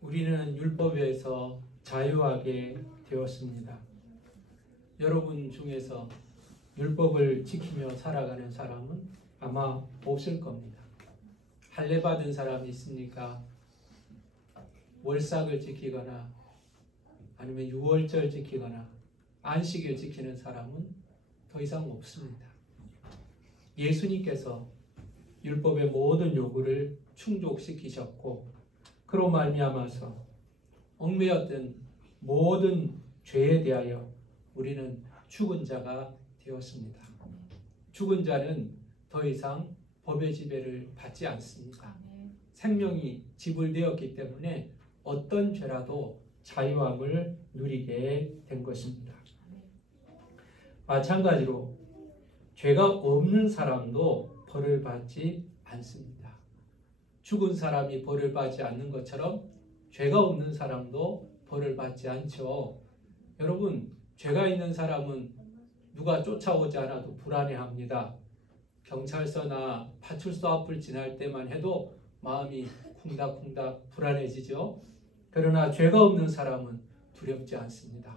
우리는 율법에서 자유하게 되었습니다. 여러분 중에서 율법을 지키며 살아가는 사람은 아마 없을 겁니다. 할례 받은 사람이 있습니까? 월삭을 지키거나 아니면 유월절 지키거나 안식일 지키는 사람은 더 이상 없습니다. 예수님께서 율법의 모든 요구를 충족시키셨고 그로 말미암아서 얽매였던 모든 죄에 대하여 우리는 죽은 자가 되었습니다. 죽은 자는 더 이상 법의 지배를 받지 않습니다. 생명이 지불되었기 때문에 어떤 죄라도 자유함을 누리게 된 것입니다. 마찬가지로 죄가 없는 사람도 벌을 받지 않습니다. 죽은 사람이 벌을 받지 않는 것처럼 죄가 없는 사람도 벌을 받지 않죠. 여러분, 죄가 있는 사람은 누가 쫓아오지 않아도 불안해합니다. 경찰서나 파출소 앞을 지날 때만 해도 마음이 쿵닥쿵닥 불안해지죠. 그러나 죄가 없는 사람은 두렵지 않습니다.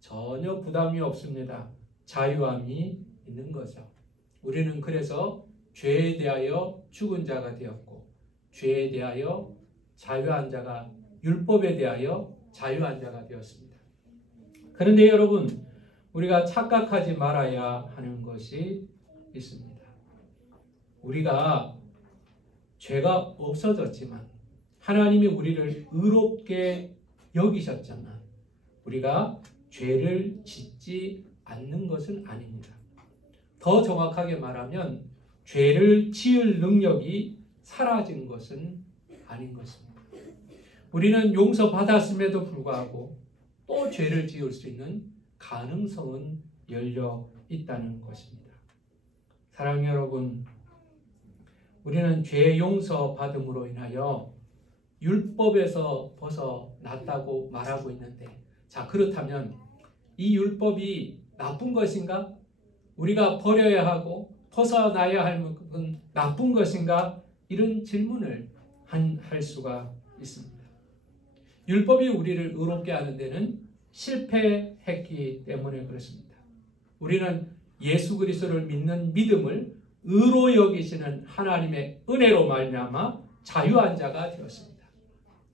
전혀 부담이 없습니다. 자유함이 있는 거죠. 우리는 그래서 죄에 대하여 죽은 자가 되었고 죄에 대하여 자유한 자가 율법에 대하여 자유한 자가 되었습니다. 그런데 여러분, 우리가 착각하지 말아야 하는 것이 있습니다. 우리가 죄가 없어졌지만 하나님이 우리를 의롭게 여기셨잖아. 우리가 죄를 짓지 않는 것은 아닙니다. 더 정확하게 말하면 죄를 지을 능력이 사라진 것은 아닌 것입니다. 우리는 용서받았음에도 불구하고 또 죄를 지을 수 있는 가능성은 열려 있다는 것입니다. 사랑하는 여러분, 우리는 죄 용서받음으로 인하여 율법에서 벗어났다고 말하고 있는데, 자, 그렇다면 이 율법이 나쁜 것인가? 우리가 버려야 하고 벗어나야 할 것은 나쁜 것인가? 이런 질문을 할 수가 있습니다. 율법이 우리를 의롭게 하는 데는 실패했기 때문에 그렇습니다. 우리는 예수 그리스도를 믿는 믿음을 의로 여기시는 하나님의 은혜로 말미암아 자유한 자가 되었습니다.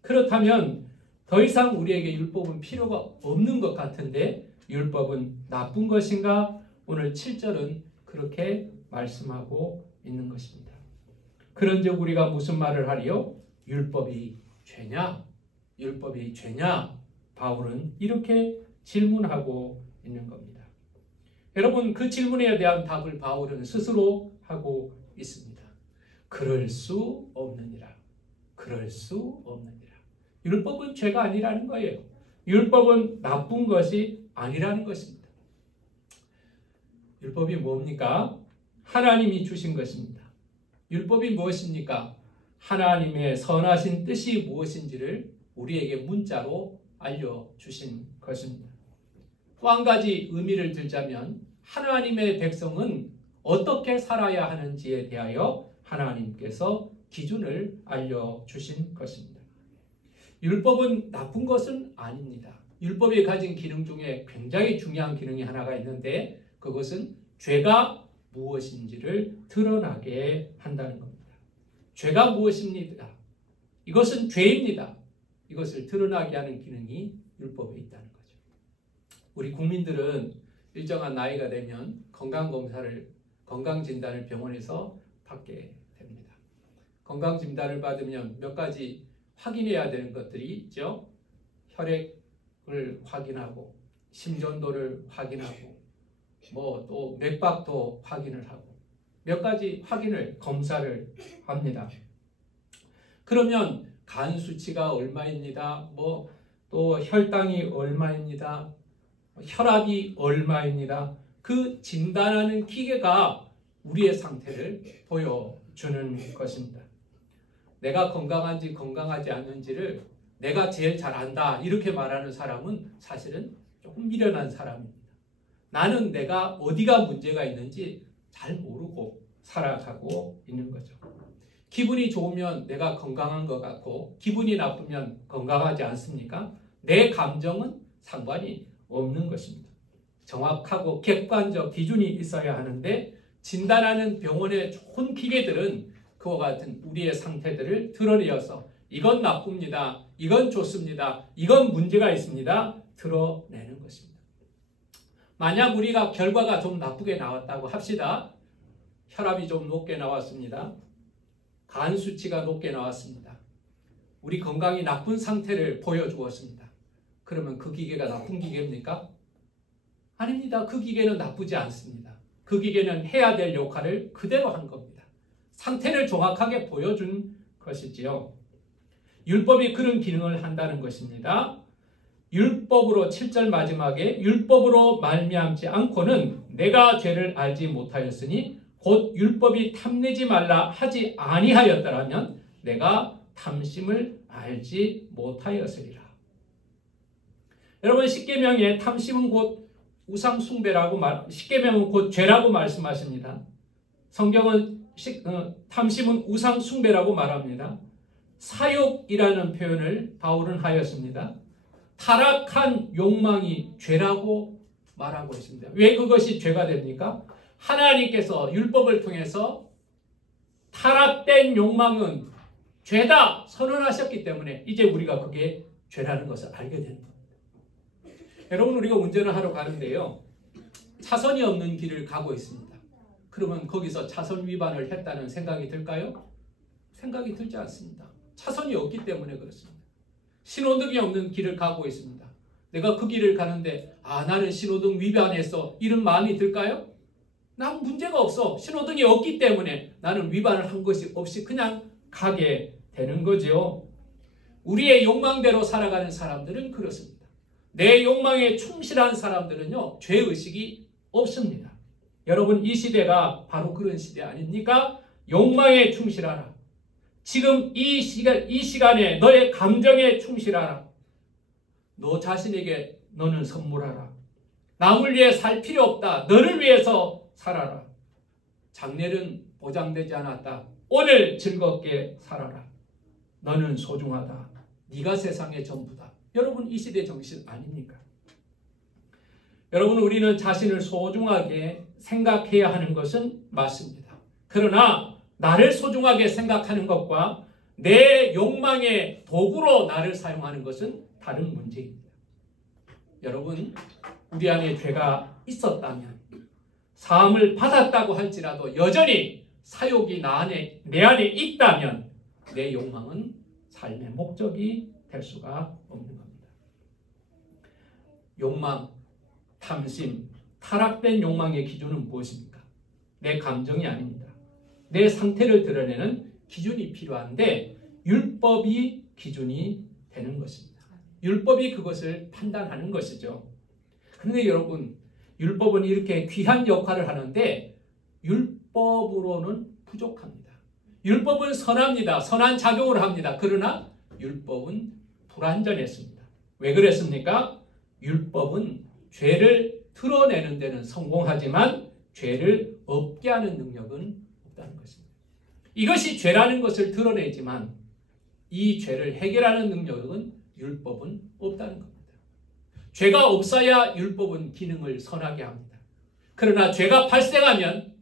그렇다면 더 이상 우리에게 율법은 필요가 없는 것 같은데 율법은 나쁜 것인가? 오늘 7절은 그렇게 말씀하고 있는 것입니다. 그런즉 우리가 무슨 말을 하리요? 율법이 죄냐? 율법이 죄냐? 바울은 이렇게 질문하고 있는 겁니다. 여러분, 그 질문에 대한 답을 바울은 스스로 하고 있습니다. 그럴 수 없느니라. 그럴 수 없느니라. 율법은 죄가 아니라는 거예요. 율법은 나쁜 것이 아니라는 것입니다. 율법이 뭡니까? 하나님이 주신 것입니다. 율법이 무엇입니까? 하나님의 선하신 뜻이 무엇인지를 우리에게 문자로 알려주신 것입니다. 또 한 가지 의미를 들자면 하나님의 백성은 어떻게 살아야 하는지에 대하여 하나님께서 기준을 알려주신 것입니다. 율법은 나쁜 것은 아닙니다. 율법이 가진 기능 중에 굉장히 중요한 기능이 하나가 있는데 그것은 죄가 무엇인지를 드러나게 한다는 겁니다. 죄가 무엇입니까? 이것은 죄입니다. 이것을 드러나게 하는 기능이 율법에 있다는 거죠. 우리 국민들은 일정한 나이가 되면 건강진단을 병원에서 받게 됩니다. 건강진단을 받으면 몇 가지 확인해야 되는 것들이 있죠. 혈액을 확인하고 심전도를 확인하고 또 맥박도 확인을 하고 몇 가지 검사를 합니다. 그러면 간 수치가 얼마입니다. 또 혈당이 얼마입니다. 혈압이 얼마입니다. 그 진단하는 기계가 우리의 상태를 보여주는 것입니다. 내가 건강한지 건강하지 않는지를 내가 제일 잘 안다 이렇게 말하는 사람은 사실은 조금 미련한 사람입니다. 나는 내가 어디가 문제가 있는지 잘 모르고 살아가고 있는 거죠. 기분이 좋으면 내가 건강한 것 같고 기분이 나쁘면 건강하지 않습니까? 내 감정은 상관이 없는 것입니다. 정확하고 객관적 기준이 있어야 하는데 진단하는 병원의 좋은 기계들은 그와 같은 우리의 상태들을 드러내어서 이건 나쁩니다. 이건 좋습니다. 이건 문제가 있습니다. 드러내는 것입니다. 만약 우리가 결과가 좀 나쁘게 나왔다고 합시다. 혈압이 좀 높게 나왔습니다. 간 수치가 높게 나왔습니다. 우리 건강이 나쁜 상태를 보여주었습니다. 그러면 그 기계가 나쁜 기계입니까? 아닙니다. 그 기계는 나쁘지 않습니다. 그 기계는 해야 될 역할을 그대로 한 겁니다. 상태를 정확하게 보여준 것이지요. 율법이 그런 기능을 한다는 것입니다. 율법으로 7절 마지막에 율법으로 말미암지 않고는 내가 죄를 알지 못하였으니 곧 율법이 탐내지 말라 하지 아니하였더라면 내가 탐심을 알지 못하였으리라. 여러분 십계명에 탐심은 곧 우상 숭배라고 십계명은 곧 죄라고 말씀하십니다. 성경은 탐심은 우상 숭배라고 말합니다. 사욕이라는 표현을 바울은 하였습니다. 타락한 욕망이 죄라고 말하고 있습니다. 왜 그것이 죄가 됩니까? 하나님께서 율법을 통해서 타락된 욕망은 죄다 선언하셨기 때문에 이제 우리가 그게 죄라는 것을 알게 되는 겁니다. 여러분 우리가 운전을 하러 가는데요. 차선이 없는 길을 가고 있습니다. 그러면 거기서 차선 위반을 했다는 생각이 들까요? 생각이 들지 않습니다. 차선이 없기 때문에 그렇습니다. 신호등이 없는 길을 가고 있습니다. 내가 그 길을 가는데 나는 신호등 위반했어 이런 마음이 들까요? 난 문제가 없어. 신호등이 없기 때문에 나는 위반을 한 것이 없이 그냥 가게 되는 거죠. 우리의 욕망대로 살아가는 사람들은 그렇습니다. 내 욕망에 충실한 사람들은요. 죄의식이 없습니다. 여러분 이 시대가 바로 그런 시대 아닙니까? 욕망에 충실하라. 지금 이 시간에 너의 감정에 충실하라. 너 자신에게 너는 선물하라. 남을 위해 살 필요 없다. 너를 위해서 살아라. 장래는 보장되지 않았다. 오늘 즐겁게 살아라. 너는 소중하다. 네가 세상의 전부다. 여러분 이 시대 정신 아닙니까? 여러분 우리는 자신을 소중하게 생각해야 하는 것은 맞습니다. 그러나 나를 소중하게 생각하는 것과 내 욕망의 도구로 나를 사용하는 것은 다른 문제입니다. 여러분 우리 안에 죄가 있었다면 사함을 받았다고 할지라도 여전히 사욕이 내 안에 있다면 내 욕망은 삶의 목적이 될 수가 없는 겁니다. 욕망, 탐심, 타락된 욕망의 기준은 무엇입니까? 내 감정이 아닙니다. 내 상태를 드러내는 기준이 필요한데 율법이 기준이 되는 것입니다. 율법이 그것을 판단하는 것이죠. 그런데 여러분 율법은 이렇게 귀한 역할을 하는데 율법으로는 부족합니다. 율법은 선합니다. 선한 작용을 합니다. 그러나 율법은 불완전했습니다. 왜 그랬습니까? 율법은 죄를 드러내는 데는 성공하지만 죄를 없게 하는 능력은 없다는 것입니다. 이것이 죄라는 것을 드러내지만 이 죄를 해결하는 능력은 율법은 없다는 겁니다. 죄가 없어야 율법은 기능을 선하게 합니다. 그러나 죄가 발생하면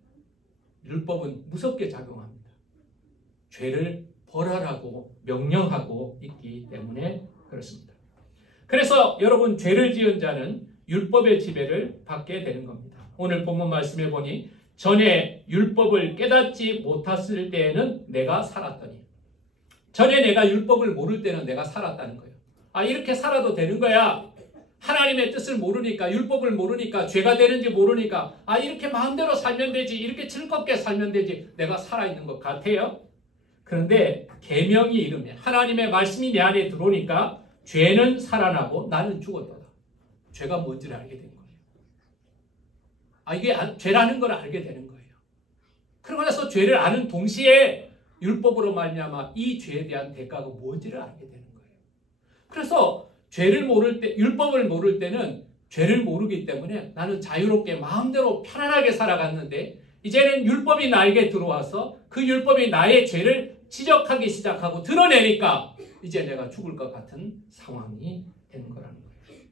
율법은 무섭게 작용합니다. 죄를 벌하라고 명령하고 있기 때문에 그렇습니다. 그래서 여러분 죄를 지은 자는 율법의 지배를 받게 되는 겁니다. 오늘 본문 말씀에 보니 전에 율법을 깨닫지 못했을 때에는 내가 살았더니 전에 내가 율법을 모를 때는 내가 살았다는 거예요. 이렇게 살아도 되는 거야. 하나님의 뜻을 모르니까 율법을 모르니까 죄가 되는지 모르니까 이렇게 마음대로 살면 되지 이렇게 즐겁게 살면 되지 내가 살아있는 것 같아요. 그런데 계명이 이르면 하나님의 말씀이 내 안에 들어오니까 죄는 살아나고 나는 죽었다. 죄가 뭔지를 알게 된 거예요. 이게 죄라는 걸 알게 되는 거예요. 그러고 나서 죄를 아는 동시에 율법으로 말미암아 이 죄에 대한 대가가 뭔지를 알게 되는 거예요. 그래서 죄를 모를 때, 율법을 모를 때는 죄를 모르기 때문에 나는 자유롭게 마음대로 편안하게 살아갔는데 이제는 율법이 나에게 들어와서 그 율법이 나의 죄를 지적하기 시작하고 드러내니까 이제 내가 죽을 것 같은 상황이 되는 거라는 거예요.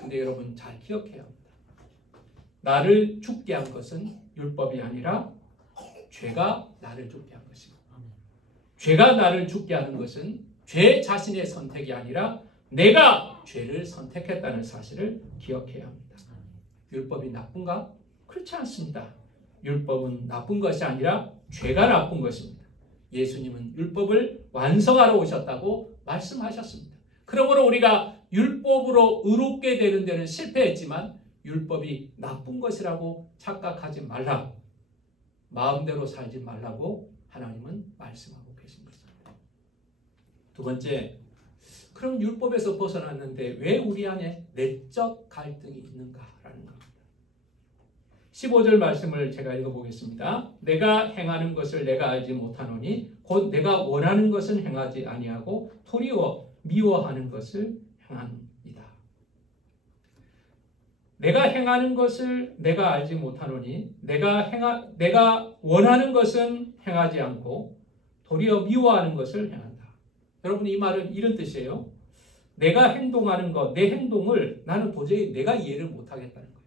근데 여러분 잘 기억해야 합니다. 나를 죽게 한 것은 율법이 아니라 죄가 나를 죽게 한 것입니다. 죄가 나를 죽게 하는 것은 죄 자신의 선택이 아니라 내가 죄를 선택했다는 사실을 기억해야 합니다. 율법이 나쁜가? 그렇지 않습니다. 율법은 나쁜 것이 아니라 죄가 나쁜 것입니다. 예수님은 율법을 완성하러 오셨다고 말씀하셨습니다. 그러므로 우리가 율법으로 의롭게 되는 데는 실패했지만 율법이 나쁜 것이라고 착각하지 말라. 마음대로 살지 말라고 하나님은 말씀하고 계신 것입니다. 두 번째, 그럼 율법에서 벗어났는데 왜 우리 안에 내적 갈등이 있는가라는 겁니다. 15절 말씀을 제가 읽어보겠습니다. 내가 행하는 것을 내가 알지 못하노니 곧 내가 원하는 것은 행하지 아니하고 도리어 미워하는 것을 행하느니라. 내가 행하는 것을 내가 알지 못하노니 내가 원하는 것은 행하지 않고 도리어 미워하는 것을 행한다. 여러분 이 말은 이런 뜻이에요. 내가 행동하는 것, 내 행동을 나는 도저히 내가 이해를 못하겠다는 거예요.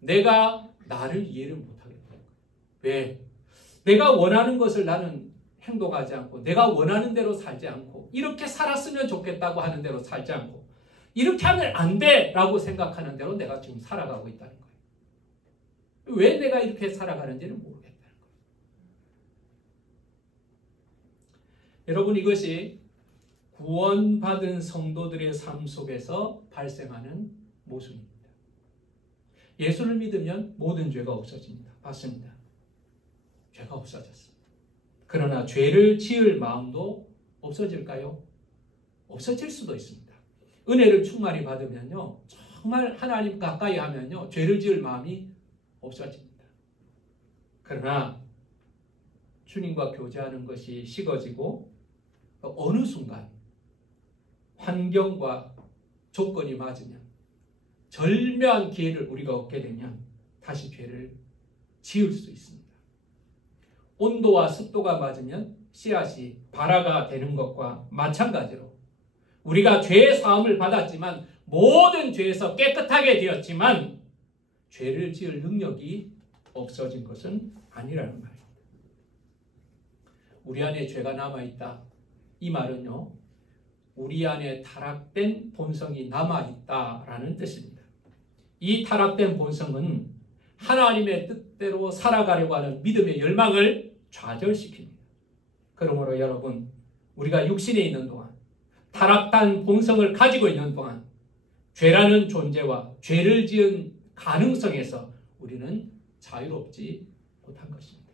내가 나를 이해를 못하겠다는 거예요. 왜? 내가 원하는 것을 나는 행동하지 않고 내가 원하는 대로 살지 않고 이렇게 살았으면 좋겠다고 하는 대로 살지 않고 이렇게 하면 안 돼! 라고 생각하는 대로 내가 지금 살아가고 있다는 거예요. 왜 내가 이렇게 살아가는지는 모르겠다는 거예요. 여러분 이것이 구원받은 성도들의 삶 속에서 발생하는 모습입니다. 예수를 믿으면 모든 죄가 없어집니다. 맞습니다. 죄가 없어졌습니다. 그러나 죄를 지을 마음도 없어질까요? 없어질 수도 있습니다. 은혜를 충만히 받으면요, 정말 하나님 가까이 하면요, 죄를 지을 마음이 없어집니다. 그러나 주님과 교제하는 것이 식어지고 어느 순간 환경과 조건이 맞으면 절묘한 기회를 우리가 얻게 되면 다시 죄를 지을 수 있습니다. 온도와 습도가 맞으면 씨앗이 발화가 되는 것과 마찬가지로 우리가 죄의 사함을 받았지만 모든 죄에서 깨끗하게 되었지만 죄를 지을 능력이 없어진 것은 아니라는 말입니다. 우리 안에 죄가 남아있다. 이 말은요, 우리 안에 타락된 본성이 남아있다라는 뜻입니다. 이 타락된 본성은 하나님의 뜻대로 살아가려고 하는 믿음의 열망을 좌절시킵니다. 그러므로 여러분, 우리가 육신에 있는 동안 타락한 본성을 가지고 있는 동안 죄라는 존재와 죄를 지은 가능성에서 우리는 자유롭지 못한 것입니다.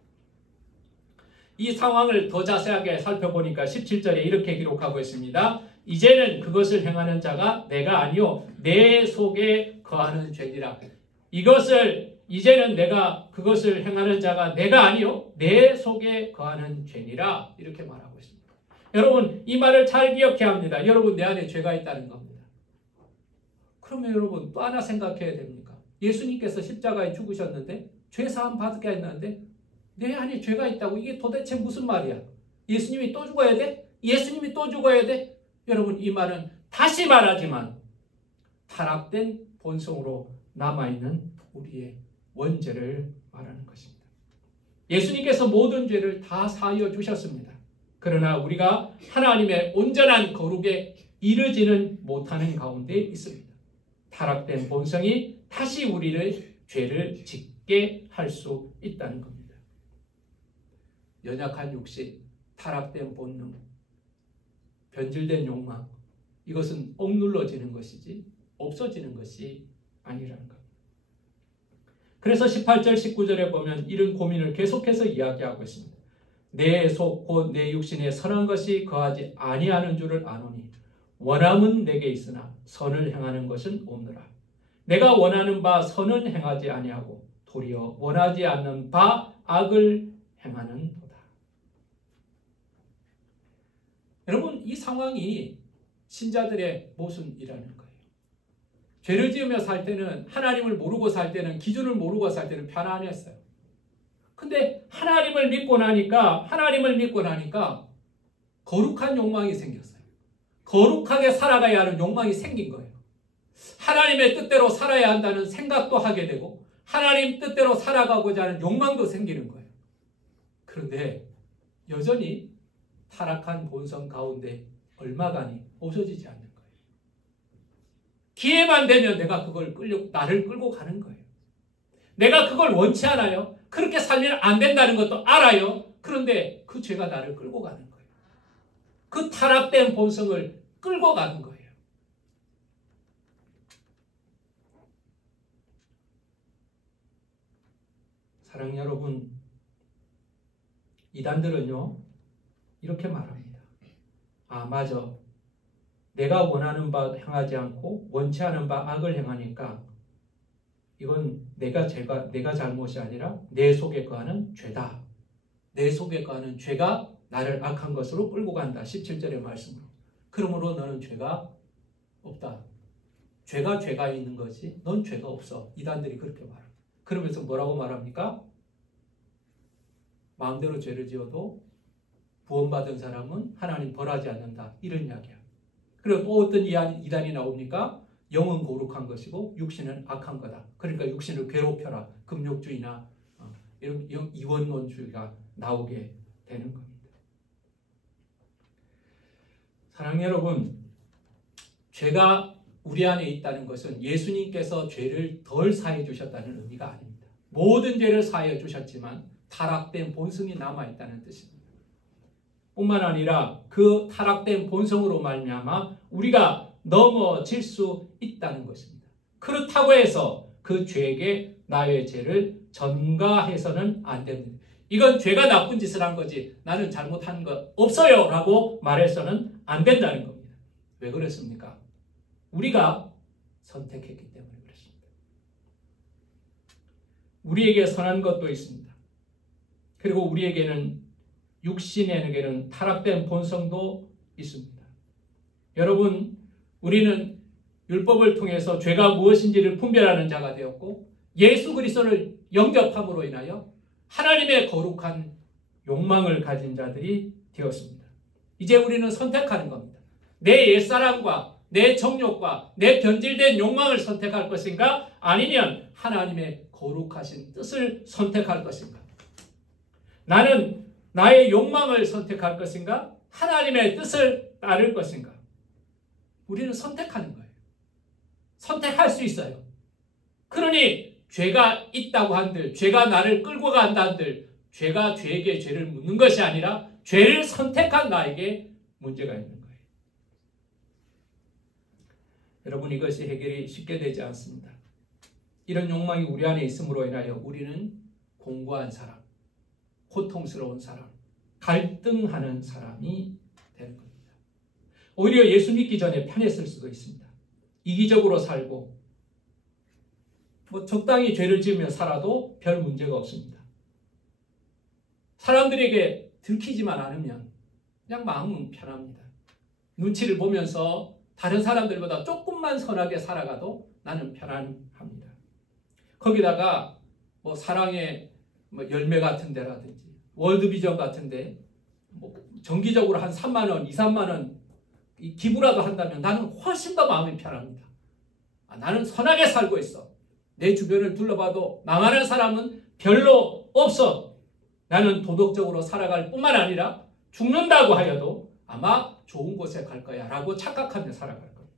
이 상황을 더 자세하게 살펴보니까 17절에 이렇게 기록하고 있습니다. 이제는 그것을 행하는 자가 내가 아니요 내 속에 거하는 죄니라. 이제는 내가 그것을 행하는 자가 내가 아니요 내 속에 거하는 죄니라. 이렇게 말하고 있습니다. 여러분 이 말을 잘 기억해야 합니다. 여러분 내 안에 죄가 있다는 겁니다. 그러면 여러분 또 하나 생각해야 됩니까? 예수님께서 십자가에 죽으셨는데 죄사함 받게 했는데 내 안에 죄가 있다고 이게 도대체 무슨 말이야? 예수님이 또 죽어야 돼? 예수님이 또 죽어야 돼? 여러분 이 말은 다시 말하지만 타락된 본성으로 남아있는 우리의 원죄를 말하는 것입니다. 예수님께서 모든 죄를 다 사하여 주셨습니다. 그러나 우리가 하나님의 온전한 거룩에 이르지는 못하는 가운데 있습니다. 타락된 본성이 다시 우리를 죄를 짓게 할 수 있다는 겁니다. 연약한 육신, 타락된 본능, 변질된 욕망, 이것은 억눌러지는 것이지 없어지는 것이 아니라는 겁니다. 그래서 18절, 19절에 보면 이런 고민을 계속해서 이야기하고 있습니다. 내 속 곧 내 육신에 선한 것이 거하지 아니하는 줄을 아노니 원함은 내게 있으나 선을 행하는 것은 없노라. 내가 원하는 바 선은 행하지 아니하고 도리어 원하지 않는 바 악을 행하는 도다. 여러분 이 상황이 신자들의 모순이라는 거예요. 죄를 지으며 살 때는 하나님을 모르고 살 때는 기준을 모르고 살 때는 편안했어요. 근데 하나님을 믿고 나니까 거룩한 욕망이 생겼어요. 거룩하게 살아가야 하는 욕망이 생긴 거예요. 하나님의 뜻대로 살아야 한다는 생각도 하게 되고 하나님 뜻대로 살아가고자 하는 욕망도 생기는 거예요. 그런데 여전히 타락한 본성 가운데 얼마간이 없어지지 않는 거예요. 기회만 되면 내가 나를 끌고 가는 거예요. 내가 그걸 원치 않아요. 그렇게 살면 안 된다는 것도 알아요. 그런데 그 죄가 나를 끌고 가는 거예요. 그 타락된 본성을 끌고 가는 거예요. 사랑하는 여러분, 이단들은요 이렇게 말합니다. 아, 맞아. 내가 원하는 바 행하지 않고 원치 않은 바 악을 행하니까 이건 내가 잘못이 아니라 내 속에 거하는 죄다. 내 속에 거하는 죄가 나를 악한 것으로 끌고 간다. 17절의 말씀으로. 그러므로 너는 죄가 없다. 죄가 있는 거지 넌 죄가 없어. 이단들이 그렇게 말합니다. 그러면서 뭐라고 말합니까? 마음대로 죄를 지어도 구원받은 사람은 하나님 벌하지 않는다. 이런 이야기야. 그리고 또 어떤 이단이 나옵니까? 영은 거룩한 것이고 육신은 악한 거다. 그러니까 육신을 괴롭혀라. 금욕주의나 이런 이원론주의가 나오게 되는 겁니다. 사랑하는 여러분, 죄가 우리 안에 있다는 것은 예수님께서 죄를 덜 사해 주셨다는 의미가 아닙니다. 모든 죄를 사해 주셨지만 타락된 본성이 남아있다는 뜻입니다. 뿐만 아니라 그 타락된 본성으로 말미암아 우리가 넘어질 수 있다는 것입니다. 그렇다고 해서 그 죄에게 나의 죄를 전가해서는 안 됩니다. 이건 죄가 나쁜 짓을 한 거지 나는 잘못한 거 없어요 라고 말해서는 안 된다는 겁니다. 왜 그렇습니까? 우리가 선택했기 때문에 그렇습니다. 우리에게 선한 것도 있습니다. 그리고 우리에게는 육신에게는 타락된 본성도 있습니다. 여러분, 우리는 율법을 통해서 죄가 무엇인지를 분별하는 자가 되었고 예수 그리스도를 영접함으로 인하여 하나님의 거룩한 욕망을 가진 자들이 되었습니다. 이제 우리는 선택하는 겁니다. 내 옛사람과 내 정욕과 내 변질된 욕망을 선택할 것인가 아니면 하나님의 거룩하신 뜻을 선택할 것인가. 나는 나의 욕망을 선택할 것인가 하나님의 뜻을 따를 것인가. 우리는 선택하는 거예요. 선택할 수 있어요. 그러니 죄가 있다고 한들 죄가 나를 끌고 간다 한들 죄가 죄에게 죄를 묻는 것이 아니라 죄를 선택한 나에게 문제가 있는 거예요. 여러분, 이것이 해결이 쉽게 되지 않습니다. 이런 욕망이 우리 안에 있음으로 인하여 우리는 공고한 사람, 고통스러운 사람, 갈등하는 사람이 되는 겁니다. 오히려 예수 믿기 전에 편했을 수도 있습니다. 이기적으로 살고 적당히 죄를 지으며 살아도 별 문제가 없습니다. 사람들에게 들키지만 않으면 그냥 마음은 편합니다. 눈치를 보면서 다른 사람들보다 조금만 선하게 살아가도 나는 편안합니다. 거기다가 사랑의 열매 같은 데라든지 월드비전 같은 데 정기적으로 한 3만 원, 2, 3만 원 기부라도 한다면 나는 훨씬 더 마음이 편합니다. 나는 선하게 살고 있어. 내 주변을 둘러봐도 망하는 사람은 별로 없어. 나는 도덕적으로 살아갈 뿐만 아니라 죽는다고 하여도 아마 좋은 곳에 갈 거야 라고 착각하며 살아갈 겁니다.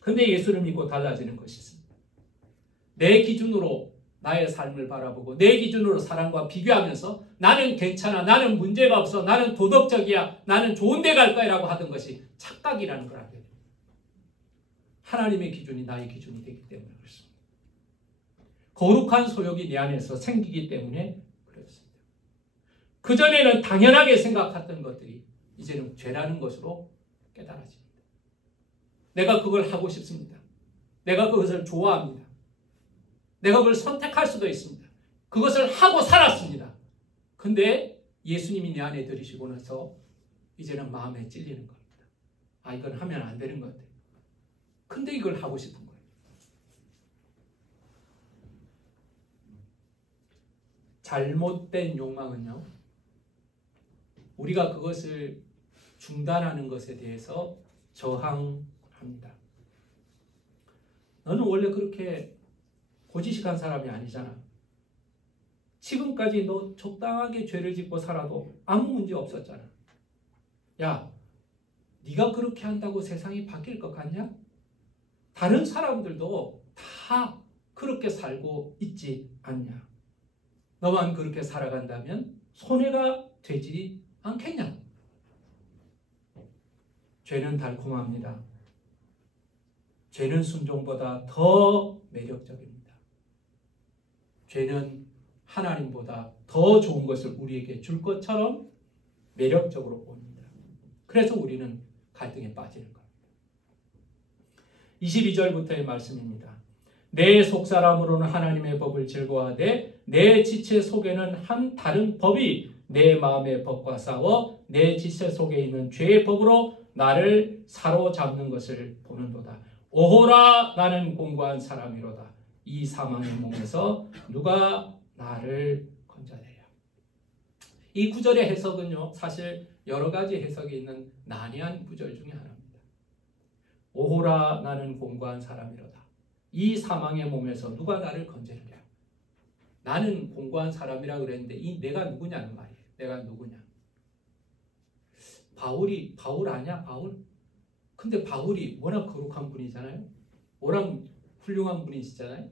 그런데 예수를 믿고 달라지는 것이 있습니다. 내 기준으로 나의 삶을 바라보고 내 기준으로 사람과 비교하면서 나는 괜찮아, 나는 문제가 없어, 나는 도덕적이야, 나는 좋은 데 갈 거야 라고 하던 것이 착각이라는 걸 알게 됩니다. 하나님의 기준이 나의 기준이 되기 때문에 그렇습니다. 거룩한 소욕이 내 안에서 생기기 때문에 그렇습니다. 그전에는 당연하게 생각했던 것들이 이제는 죄라는 것으로 깨달아집니다. 내가 그걸 하고 싶습니다. 내가 그것을 좋아합니다. 내가 그걸 선택할 수도 있습니다. 그것을 하고 살았습니다. 근데 예수님이 내 안에 들이시고 나서 이제는 마음에 찔리는 겁니다. 이건 하면 안 되는 것 같아요. 근데 이걸 하고 싶은 거예요. 잘못된 욕망은요, 우리가 그것을 중단하는 것에 대해서 저항합니다. 너는 원래 그렇게 고지식한 사람이 아니잖아. 지금까지 너 적당하게 죄를 짓고 살아도 아무 문제 없었잖아. 야, 네가 그렇게 한다고 세상이 바뀔 것 같냐? 다른 사람들도 다 그렇게 살고 있지 않냐? 너만 그렇게 살아간다면 손해가 되지 않겠냐? 죄는 달콤합니다. 죄는 순종보다 더 매력적입니다. 죄는 하나님보다 더 좋은 것을 우리에게 줄 것처럼 매력적으로 보입니다. 그래서 우리는 갈등에 빠지는 겁니다. 22절부터의 말씀입니다. 내 속사람으로는 하나님의 법을 즐거워하되 내 지체 속에는 한 다른 법이 내 마음의 법과 싸워 내 지체 속에 있는 죄의 법으로 나를 사로잡는 것을 보는도다. 오호라, 나는 공고한 사람이로다. 이 사망의 몸에서 누가 나를 건져내랴. 이 구절의 해석은요, 사실 여러 가지 해석이 있는 난해한 구절 중에 하나입니다. 오호라, 나는 공고한 사람이로다. 이 사망의 몸에서 누가 나를 건져내랴. 나는 공고한 사람이라 그랬는데 이 내가 누구냐는 말이에요. 내가 누구냐. 바울 아니야? 바울? 근데 바울이 워낙 거룩한 분이잖아요. 워낙 훌륭한 분이시잖아요.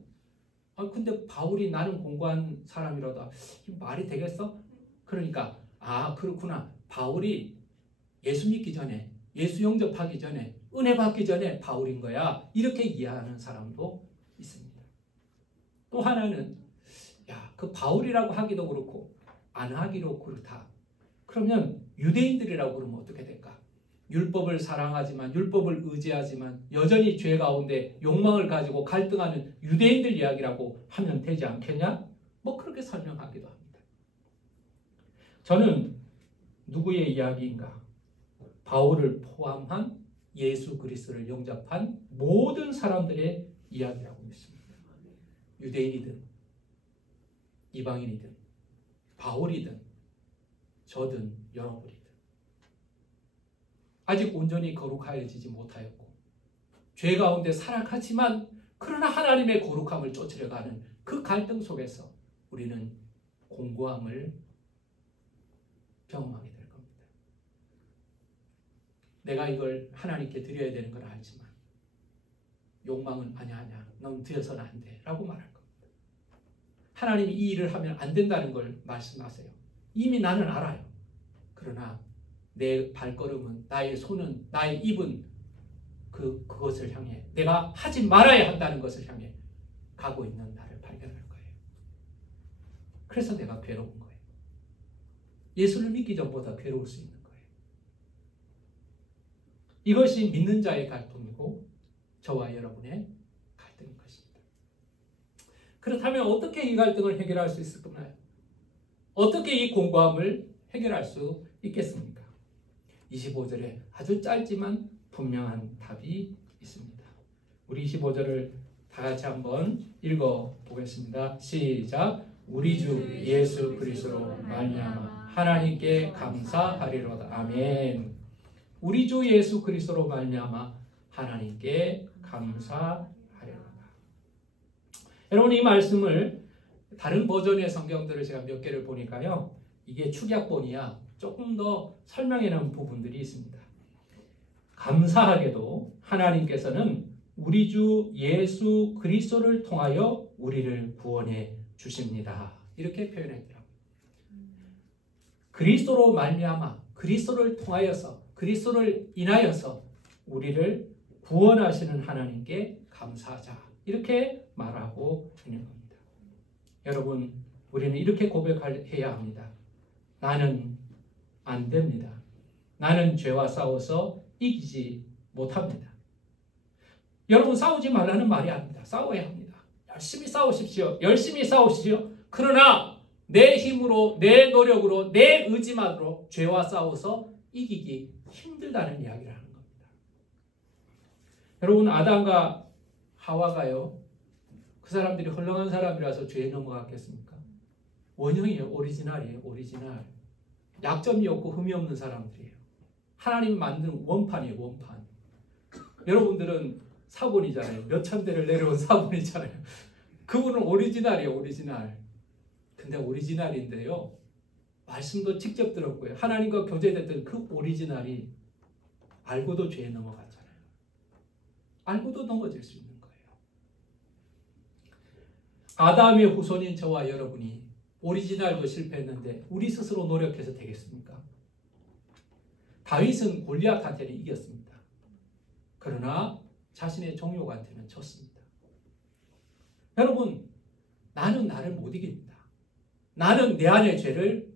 근데 바울이 나는 공고한 사람이라도 말이 되겠어? 그러니까 그렇구나. 바울이 예수 믿기 전에, 예수 영접하기 전에, 은혜 받기 전에 바울인 거야. 이렇게 이해하는 사람도 있습니다. 또 하나는 그 바울이라고 하기도 그렇고 안 하기도 그렇다. 그러면 유대인들이라고 그러면 어떻게 될까? 율법을 사랑하지만, 율법을 의지하지만 여전히 죄 가운데 욕망을 가지고 갈등하는 유대인들 이야기라고 하면 되지 않겠냐? 그렇게 설명하기도 합니다. 저는 누구의 이야기인가? 바울을 포함한 예수 그리스도를 영접한 모든 사람들의 이야기라고 믿습니다. 유대인이든 이방인이든 바울이든 저든 여러분이든 아직 온전히 거룩하여지지 못하였고 죄 가운데 살아가지만 그러나 하나님의 거룩함을 쫓으려가는 그 갈등 속에서 우리는 공고함을 경험하게 될 겁니다. 내가 이걸 하나님께 드려야 되는 걸 알지만 욕망은 아니야 넌 드려서는 안 돼 라고 말할 겁니다. 하나님이 이 일을 하면 안 된다는 걸 말씀하세요. 이미 나는 알아요. 그러나 내 발걸음은, 나의 손은, 나의 입은 그것을 향해, 내가 하지 말아야 한다는 것을 향해 가고 있는 나를 발견할 거예요. 그래서 내가 괴로운 거예요. 예수를 믿기 전보다 괴로울 수 있는 거예요. 이것이 믿는 자의 갈등이고 저와 여러분의 갈등인 것입니다. 그렇다면 어떻게 이 갈등을 해결할 수 있을까요? 어떻게 이 공고함을 해결할 수 있겠습니까? 25절에 아주 짧지만 분명한 답이 있습니다. 우리 25절을 다 같이 한번 읽어보겠습니다. 시작. 우리 주 예수 그리스도로 말미암아 하나님께 감사하리로다. 아멘. 우리 주 예수 그리스도로 말미암아 하나님께 감사하리로다. 여러분, 이 말씀을 다른 버전의 성경들을 제가 몇 개를 보니까요, 이게 축약본이야 조금 더 설명해 놓은 부분들이 있습니다. 감사하게도 하나님께서는 우리 주 예수 그리스도를 통하여 우리를 구원해 주십니다. 이렇게 표현했더라고요. 그리스도로 말미암아, 그리스도를 통하여서, 그리스도를 인하여서 우리를 구원하시는 하나님께 감사하자. 이렇게 말하고 있는 겁니다. 여러분, 우리는 이렇게 고백해야 합니다. 나는 안 됩니다. 나는 죄와 싸워서 이기지 못합니다. 여러분, 싸우지 말라는 말이 아닙니다. 싸워야 합니다. 열심히 싸우십시오. 열심히 싸우십시오. 그러나 내 힘으로, 내 노력으로, 내 의지만으로 죄와 싸워서 이기기 힘들다는 이야기를 하는 겁니다. 여러분, 아담과 하와가요, 그 사람들이 헐렁한 사람이라서 죄에 넘어갔겠습니까? 원형이에요. 오리지널이에요. 오리지널. 약점이 없고 흠이 없는 사람들이에요. 하나님이 만든 원판이에요. 원판. 여러분들은 사본이잖아요. 몇천 대를 내려온 사본이잖아요. 그분은 오리지널이에요. 오리지널. 근데 오리지널인데요. 말씀도 직접 들었고요. 하나님과 교제됐던 그 오리지널이 알고도 죄에 넘어갔잖아요. 알고도 넘어질 수 있는 거예요. 아담의 후손인 저와 여러분이 오리지널도 실패했는데 우리 스스로 노력해서 되겠습니까? 다윗은 골리앗한테는 이겼습니다. 그러나 자신의 종족한테는 졌습니다. 여러분, 나는 나를 못 이깁니다. 나는 내 안의 죄를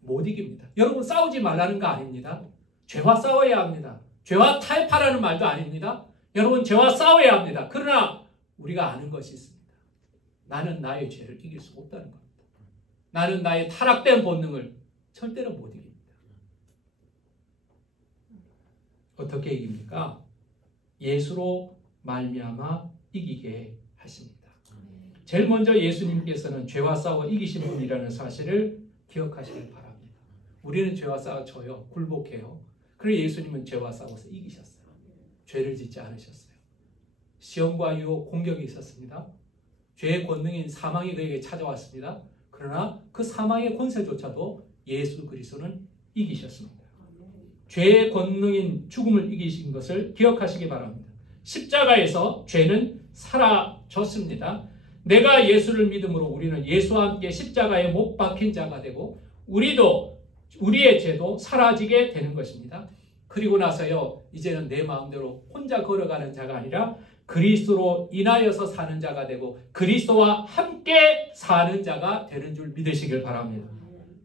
못 이깁니다. 여러분, 싸우지 말라는 거 아닙니다. 죄와 싸워야 합니다. 죄와 타협하라는 말도 아닙니다. 여러분, 죄와 싸워야 합니다. 그러나 우리가 아는 것이 있습니다. 나는 나의 죄를 이길 수 없다는 겁니다. 나는 나의 타락된 본능을 절대로 못 이깁니다. 어떻게 이깁니까? 예수로 말미암아 이기게 하십니다. 제일 먼저 예수님께서는 죄와 싸워 이기신 분이라는 사실을 기억하시길 바랍니다. 우리는 죄와 싸워 져요. 굴복해요. 그리고 예수님은 죄와 싸워서 이기셨어요. 죄를 짓지 않으셨어요. 시험과 유혹, 공격이 있었습니다. 죄의 권능인 사망이 그에게 찾아왔습니다. 그러나 그 사망의 권세조차도 예수 그리스도는 이기셨습니다. 죄의 권능인 죽음을 이기신 것을 기억하시기 바랍니다. 십자가에서 죄는 사라졌습니다. 내가 예수를 믿음으로 우리는 예수와 함께 십자가에 못 박힌 자가 되고 우리의 죄도 사라지게 되는 것입니다. 그리고 나서요, 이제는 내 마음대로 혼자 걸어가는 자가 아니라 그리스도로 인하여서 사는 자가 되고 그리스도와 함께 사는 자가 되는 줄 믿으시길 바랍니다.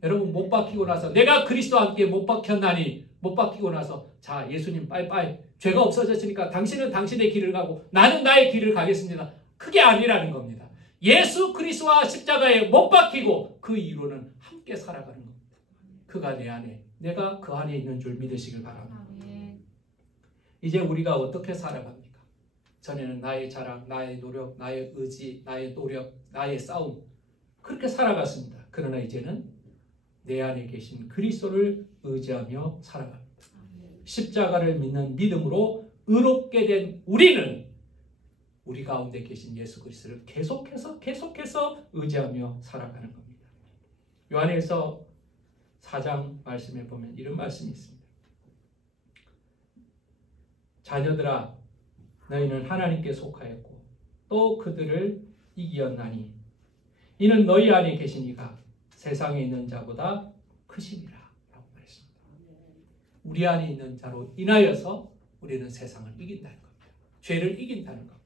여러분, 못 박히고 나서 내가 그리스도와 함께 못 박혔나니, 못 박히고 나서 자, 예수님 빠이빠이, 죄가 없어졌으니까 당신은 당신의 길을 가고 나는 나의 길을 가겠습니다. 그게 아니라는 겁니다. 예수 그리스도와 십자가에 못 박히고 그 이후로는 함께 살아가는 겁니다. 그가 내 안에, 내가 그 안에 있는 줄 믿으시길 바랍니다. 이제 우리가 어떻게 살아갑니까? 전에는 나의 자랑, 나의 노력, 나의 의지, 나의 노력, 나의 싸움, 그렇게 살아갔습니다. 그러나 이제는 내 안에 계신 그리스도를 의지하며 살아갑니다. 십자가를 믿는 믿음으로 의롭게 된 우리는 우리 가운데 계신 예수 그리스도를 계속해서 의지하며 살아가는 겁니다. 요한일서 4장 말씀에 보면 이런 말씀이 있습니다. 자녀들아, 너희는 하나님께 속하였고 또 그들을 이기었나니 이는 너희 안에 계신 이가 세상에 있는 자보다 크심이라 라고 말했습니다. 우리 안에 있는 자로 인하여서 우리는 세상을 이긴다는 겁니다. 죄를 이긴다는 겁니다.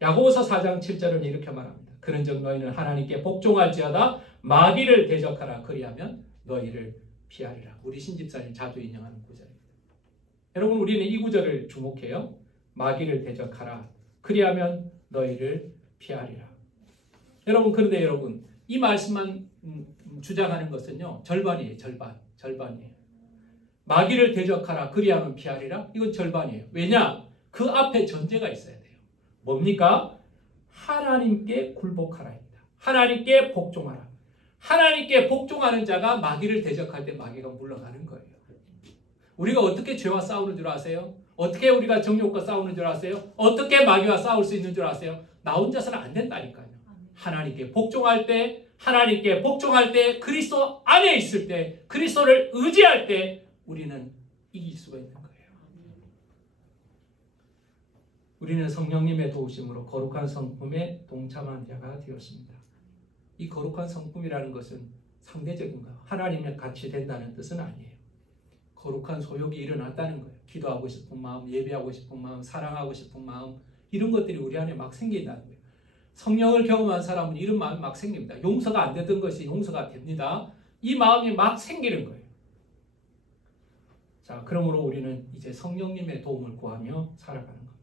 야고보서 4장 7절은 이렇게 말합니다. 그런즉 너희는 하나님께 복종할지어다 마귀를 대적하라. 그리하면 너희를 피하리라. 우리 신집사님 자주 인용하는 구절입니다. 여러분, 우리는 이 구절을 주목해요. 마귀를 대적하라. 그리하면 너희를 피하리라. 여러분, 그런데 여러분, 이 말씀만 주장하는 것은요, 절반이에요. 절반이에요. 마귀를 대적하라. 그리하면 피하리라. 이건 절반이에요. 왜냐? 그 앞에 전제가 있어야 돼요. 뭡니까? 하나님께 굴복하라입니다. 하나님께 복종하라. 하나님께 복종하는 자가 마귀를 대적할 때 마귀가 물러가는 거예요. 우리가 어떻게 죄와 싸우는 줄 아세요? 어떻게 우리가 정욕과 싸우는 줄 아세요? 어떻게 마귀와 싸울 수 있는 줄 아세요? 나 혼자서는 안 된다니까요. 하나님께 복종할 때, 그리스도 안에 있을 때, 그리스도를 의지할 때 우리는 이길 수가 있는 거예요. 우리는 성령님의 도우심으로 거룩한 성품에 동참한 자가 되었습니다. 이 거룩한 성품이라는 것은 상대적인 거예요. 하나님의 같이 된다는 뜻은 아니에요. 거룩한 소욕이 일어났다는 거예요. 기도하고 싶은 마음, 예배하고 싶은 마음, 사랑하고 싶은 마음, 이런 것들이 우리 안에 막 생긴다는 거예요. 성령을 경험한 사람은 이런 마음이 막 생깁니다. 용서가 안 되던 것이 용서가 됩니다. 이 마음이 막 생기는 거예요. 자, 그러므로 우리는 이제 성령님의 도움을 구하며 살아가는 겁니다.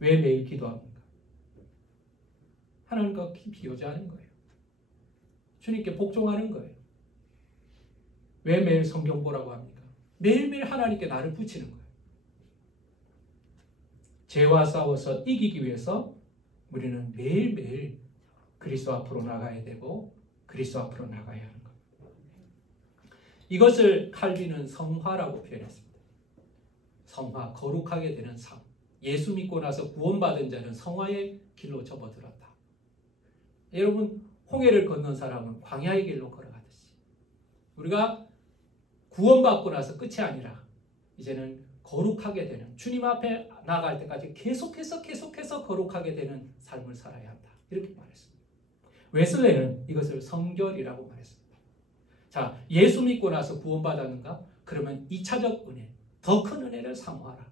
왜 매일 기도합니까? 하나님과 깊이 교제하는 거예요. 주님께 복종하는 거예요. 왜 매일 성경 보라고 합니까? 매일매일 하나님께 나를 붙이는 거예요. 죄와 싸워서 이기기 위해서 우리는 매일매일 그리스도 앞으로 나가야 되고 그리스도 앞으로 나가야 하는 겁니다. 이것을 칼빈은 성화라고 표현했습니다. 성화, 거룩하게 되는 삶. 예수 믿고 나서 구원받은 자는 성화의 길로 접어들었다. 여러분, 홍해를 건넌 사람은 광야의 길로 걸어가듯이 우리가 구원받고 나서 끝이 아니라 이제는 거룩하게 되는, 주님 앞에 나갈 때까지 계속해서 거룩하게 되는 삶을 살아야 한다. 이렇게 말했습니다. 웨슬레는 이것을 성결이라고 말했습니다. 자, 예수 믿고 나서 구원받았는가? 그러면 2차적 은혜, 더 큰 은혜를 사모하라.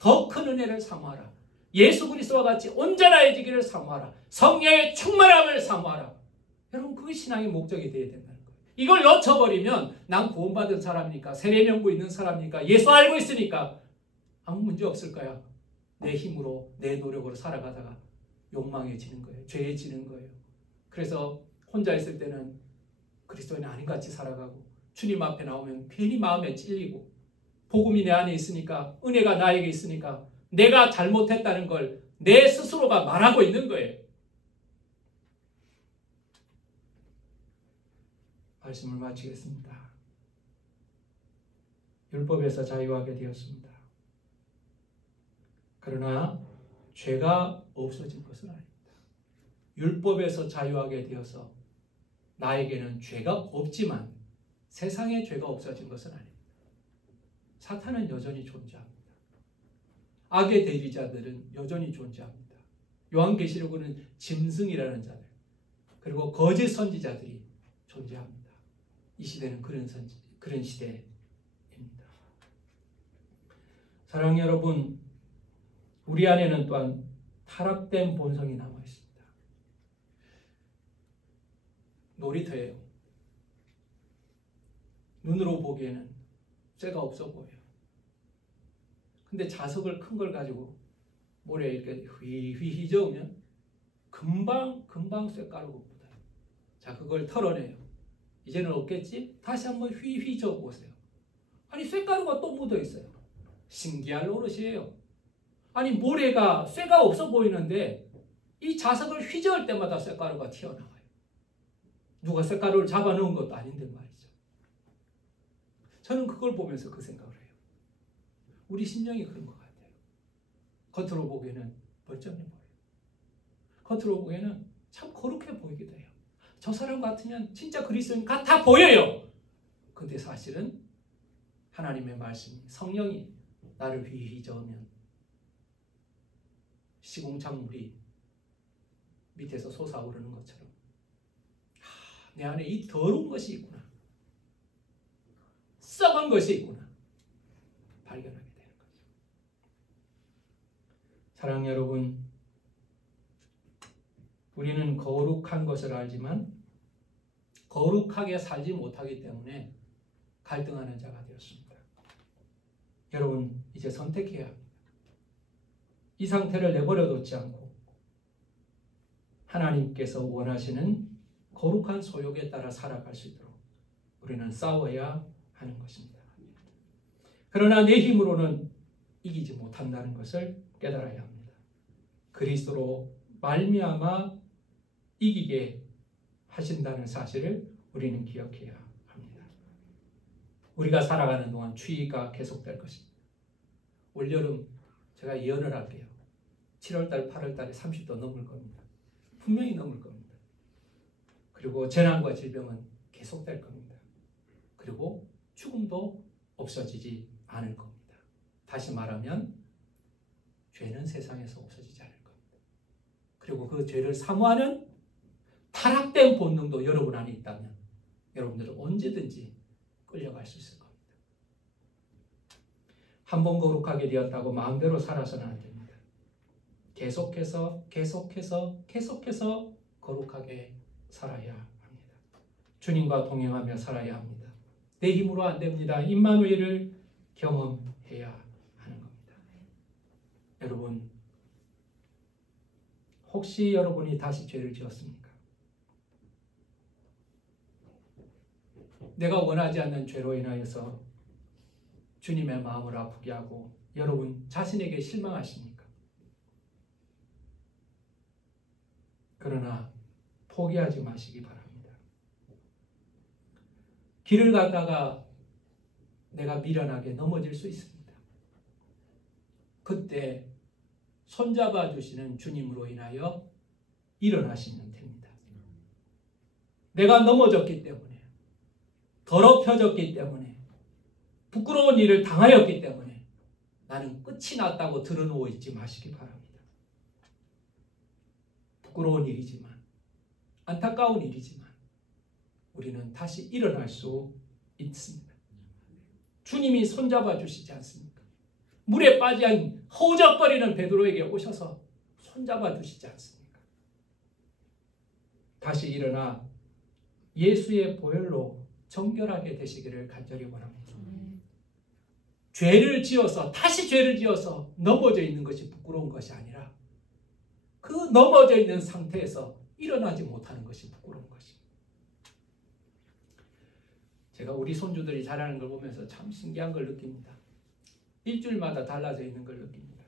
더 큰 은혜를 사모하라. 예수 그리스도와 같이 온전해지기를 사모하라. 성령의 충만함을 사모하라. 여러분, 그게 신앙의 목적이 되어야 된다는 거예요. 이걸 놓쳐버리면 난 구원받은 사람이니까, 세례명부 있는 사람이니까, 예수 알고 있으니까 아무 문제 없을 거야. 내 힘으로, 내 노력으로 살아가다가 욕망해지는 거예요. 죄해지는 거예요. 그래서 혼자 있을 때는 그리스도인이 아닌같이 살아가고, 주님 앞에 나오면 괜히 마음에 찔리고, 복음이 내 안에 있으니까, 은혜가 나에게 있으니까 내가 잘못했다는 걸 내 스스로가 말하고 있는 거예요. 말씀을 마치겠습니다. 율법에서 자유하게 되었습니다. 그러나 죄가 없어진 것은 아닙니다. 율법에서 자유하게 되어서 나에게는 죄가 없지만 세상에 죄가 없어진 것은 아닙니다. 사탄은 여전히 존재합니다. 악의 대리자들은 여전히 존재합니다. 요한계시록에는 짐승이라는 자들, 그리고 거짓 선지자들이 존재합니다. 이 시대는 그런 시대입니다. 사랑하는 여러분, 우리 안에는 또한 타락된 본성이 남아 있습니다. 놀이터예요. 눈으로 보기에는 쇠가 없어 보여요. 근데 자석을 큰 걸 가지고 모래에 이렇게 휘휘 저으면 금방 쇠가루가 묻어요. 자, 그걸 털어내요. 이제는 없겠지? 다시 한번 휘휘 저어 보세요. 아니, 쇠가루가 또 묻어 있어요. 신기할 노릇이에요. 아니, 모래가 쇠가 없어 보이는데 이 자석을 휘저을 때마다 쇠가루가 튀어나와요. 누가 쇠가루를 잡아놓은 것도 아닌데 말이죠. 저는 그걸 보면서 그 생각을 해요. 우리 심령이 그런 것 같아요. 겉으로 보기에는 멀쩡해 보여요. 겉으로 보기에는 참 거룩해 보이기도 해요. 저 사람 같으면 진짜 그리스도인 같아 보여요. 근데 사실은 하나님의 말씀이, 성령이 나를 휘휘 저으면 시궁창물이 밑에서 솟아오르는 것처럼 내 안에 이 더러운 것이 있구나, 썩은 것이 있구나 발견하게 되는 거죠. 사랑하는 여러분, 우리는 거룩한 것을 알지만 거룩하게 살지 못하기 때문에 갈등하는 자가 되었습니다. 여러분, 이제 선택해야 합니다. 이 상태를 내버려두지 않고 하나님께서 원하시는 거룩한 소욕에 따라 살아갈 수 있도록 우리는 싸워야 하는 것입니다. 그러나 내 힘으로는 이기지 못한다는 것을 깨달아야 합니다. 그리스도로 말미암아 이기게 하신다는 사실을 우리는 기억해야 합니다. 우리가 살아가는 동안 추위가 계속될 것입니다. 올여름 제가 예언을 할게요. 7월달, 8월달에 30도 넘을 겁니다. 분명히 넘을 겁니다. 그리고 재난과 질병은 계속될 겁니다. 그리고 죽음도 없어지지 않을 겁니다. 다시 말하면 죄는 세상에서 없어지지 않을 겁니다. 그리고 그 죄를 사모하는 타락된 본능도 여러분 안에 있다면 여러분들은 언제든지 끌려갈 수 있을 겁니다. 한 번 거룩하게 되었다고 마음대로 살아서는 안 됩니다. 계속해서 거룩하게 살아야 합니다. 주님과 동행하며 살아야 합니다. 내 힘으로 안 됩니다. 임마누엘을 경험해야 하는 겁니다. 여러분, 혹시 여러분이 다시 죄를 지었습니까? 내가 원하지 않는 죄로 인하여서 주님의 마음을 아프게 하고 여러분 자신에게 실망하십니까? 그러나 포기하지 마시기 바랍니다. 길을 가다가 내가 미련하게 넘어질 수 있습니다. 그때 손잡아 주시는 주님으로 인하여 일어나시면 됩니다. 내가 넘어졌기 때문에, 더럽혀졌기 때문에, 부끄러운 일을 당하였기 때문에 나는 끝이 났다고 들어누워 있지 마시기 바랍니다. 부끄러운 일이지만, 안타까운 일이지만 우리는 다시 일어날 수 있습니다. 주님이 손잡아 주시지 않습니까? 물에 빠진 허우적거리는 베드로에게 오셔서 손잡아 주시지 않습니까? 다시 일어나 예수의 보혈로 정결하게 되시기를 간절히 원합니다. 다시 죄를 지어서 넘어져 있는 것이 부끄러운 것이 아니라 그 넘어져 있는 상태에서 일어나지 못하는 것이 부끄러운 것입니다. 제가 우리 손주들이 자라는 걸 보면서 참 신기한 걸 느낍니다. 일주일마다 달라져 있는 걸 느낍니다.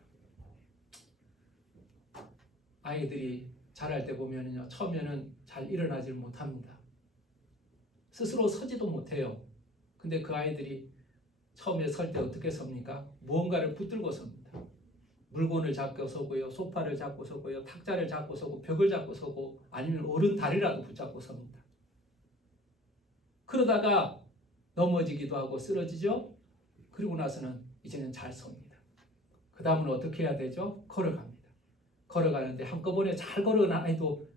아이들이 자랄 때 보면요, 처음에는 잘 일어나질 못합니다. 스스로 서지도 못해요. 근데 그 아이들이 처음에 설 때 어떻게 섭니까? 무언가를 붙들고 섭니다. 물건을 잡고 서고요, 소파를 잡고 서고요, 탁자를 잡고 서고, 벽을 잡고 서고, 아니면 어른 다리라도 붙잡고 섭니다. 그러다가 넘어지기도 하고 쓰러지죠. 그리고 나서는 이제는 잘 섭니다. 그 다음은 어떻게 해야 되죠? 걸어갑니다. 걸어가는데 한꺼번에 잘 걸어가는 아이도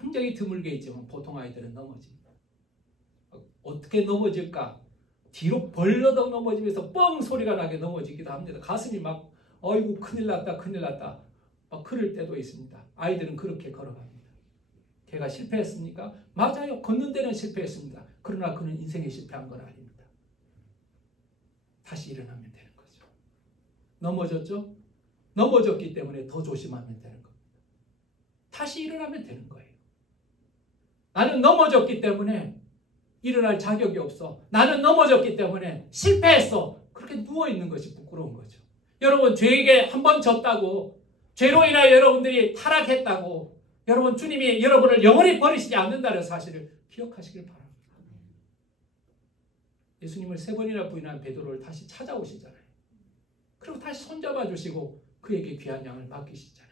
굉장히 드물게 있지만 보통 아이들은 넘어집니다. 어떻게 넘어질까? 뒤로 벌러덩 넘어지면서 뻥 소리가 나게 넘어지기도 합니다. 가슴이 막 어이구 큰일 났다 큰일 났다 막 그럴 때도 있습니다. 아이들은 그렇게 걸어갑니다. 걔가 실패했습니까? 맞아요. 걷는 데는 실패했습니다. 그러나 그는 인생에 실패한 건 아닙니다. 다시 일어나면 되는 거죠. 넘어졌죠? 넘어졌기 때문에 더 조심하면 되는 겁니다. 다시 일어나면 되는 거예요. 나는 넘어졌기 때문에 일어날 자격이 없어. 나는 넘어졌기 때문에 실패했어. 그렇게 누워있는 것이 부끄러운 거죠. 여러분, 죄에게 한 번 졌다고, 죄로 인하여 여러분들이 타락했다고, 여러분 주님이 여러분을 영원히 버리시지 않는다는 사실을 기억하시길 바랍니다. 예수님을 3번이나 부인한 베드로를 다시 찾아오시잖아요. 그리고 다시 손잡아 주시고 그에게 귀한 양을 맡기시잖아요.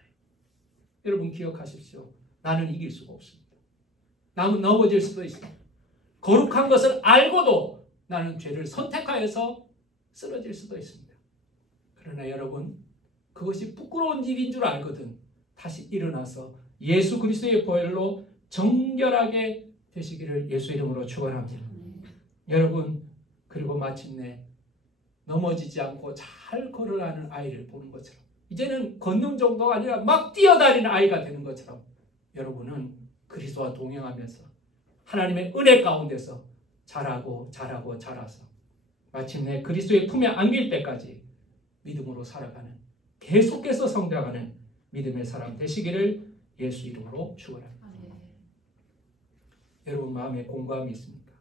여러분 기억하십시오. 나는 이길 수가 없습니다. 나는 넘어질 수도 있습니다. 거룩한 것을 알고도 나는 죄를 선택하여서 쓰러질 수도 있습니다. 그러나 여러분, 그것이 부끄러운 일인 줄 알거든 다시 일어나서 예수 그리스도의 보혈로 정결하게 되시기를 예수 이름으로 축원합니다. 여러분, 그리고 마침내 넘어지지 않고 잘 걸어가는 아이를 보는 것처럼, 이제는 걷는 정도가 아니라 막 뛰어다니는 아이가 되는 것처럼 여러분은 그리스도와 동행하면서 하나님의 은혜 가운데서 자라고 자라서 마침내 그리스도의 품에 안길 때까지 믿음으로 살아가는, 계속해서 성장하는 믿음의 사람 되시기를 예수 이름으로 축원합니다. 여러분 마음에 공감이 있습니까?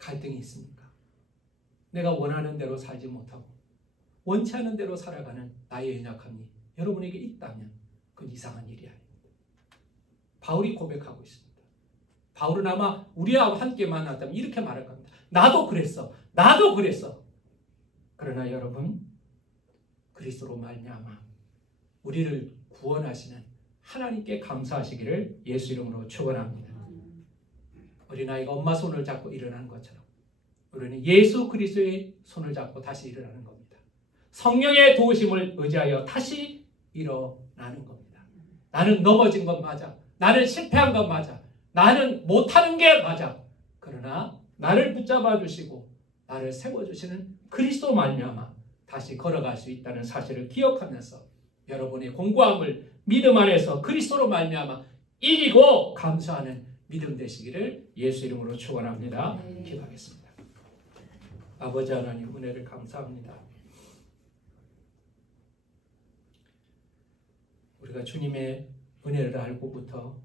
갈등이 있습니까? 내가 원하는 대로 살지 못하고 원치 않은 대로 살아가는 나의 연약함이 여러분에게 있다면 그건 이상한 일이 아닙니다. 바울이 고백하고 있습니다. 바울은 아마 우리와 함께 만났다면 이렇게 말할 겁니다. 나도 그랬어. 그러나 여러분, 그리스도로 말미암아 우리를 구원하시는 하나님께 감사하시기를 예수 이름으로 축원합니다. 어린아이가 엄마 손을 잡고 일어나는 것처럼 우리는 예수 그리스도의 손을 잡고 다시 일어나는 겁니다. 성령의 도우심을 의지하여 다시 일어나는 겁니다. 나는 넘어진 것 맞아. 나는 실패한 것 맞아. 나는 못하는 게 맞아. 그러나 나를 붙잡아 주시고 나를 세워주시는 그리스도 말미암아 다시 걸어갈 수 있다는 사실을 기억하면서 여러분의 공고함을 믿음 안에서 그리스도로 말미암아 이기고 감사하는 믿음 되시기를 예수 이름으로 축원합니다. 기도하겠습니다. 아버지 하나님, 은혜를 감사합니다. 우리가 주님의 은혜를 알고부터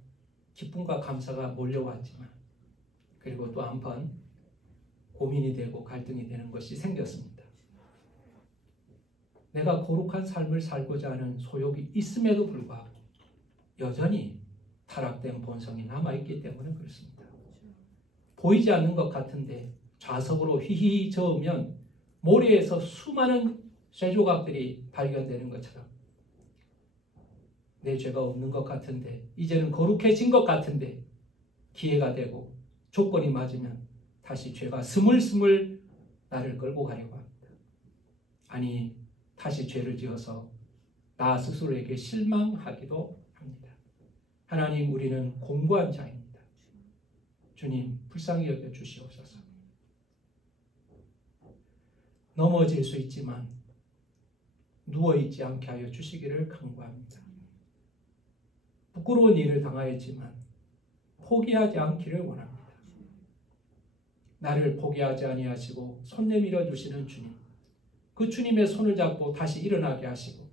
기쁨과 감사가 몰려왔지만, 그리고 또 한 번 고민이 되고 갈등이 되는 것이 생겼습니다. 내가 거룩한 삶을 살고자 하는 소욕이 있음에도 불구하고 여전히 타락된 본성이 남아있기 때문에 그렇습니다. 보이지 않는 것 같은데 좌석으로 휘휘 저으면 모래에서 수많은 쇠조각들이 발견되는 것처럼 내 죄가 없는 것 같은데 이제는 거룩해진 것 같은데 기회가 되고 조건이 맞으면 다시 죄가 스물스물 나를 끌고 가려고 합니다. 아니 다시 죄를 지어서 나 스스로에게 실망하기도 합니다. 하나님 우리는 공부한 자입니다. 주님 불쌍히 여겨 주시옵소서. 넘어질 수 있지만 누워있지 않게 하여 주시기를 간구합니다. 부끄러운 일을 당하였지만 포기하지 않기를 원합니다. 나를 포기하지 아니하시고 손 내밀어 주시는 주님, 그 주님의 손을 잡고 다시 일어나게 하시고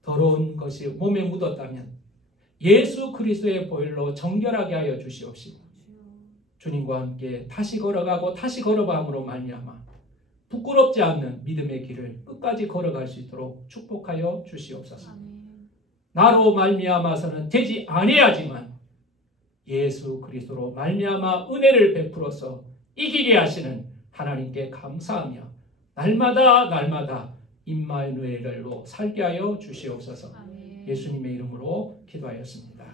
더러운 것이 몸에 묻었다면 예수 그리스도의 보혈로 정결하게 하여 주시옵시고 주님과 함께 다시 걸어가고 다시 걸어감으로 말미암아 부끄럽지 않는 믿음의 길을 끝까지 걸어갈 수 있도록 축복하여 주시옵소서. 나로 말미암아서는 되지 아니하지만 예수 그리스도로 말미암아 은혜를 베풀어서 이기게 하시는 하나님께 감사하며 날마다 임마누엘로 살게 하여 주시옵소서. 예수님의 이름으로 기도하였습니다.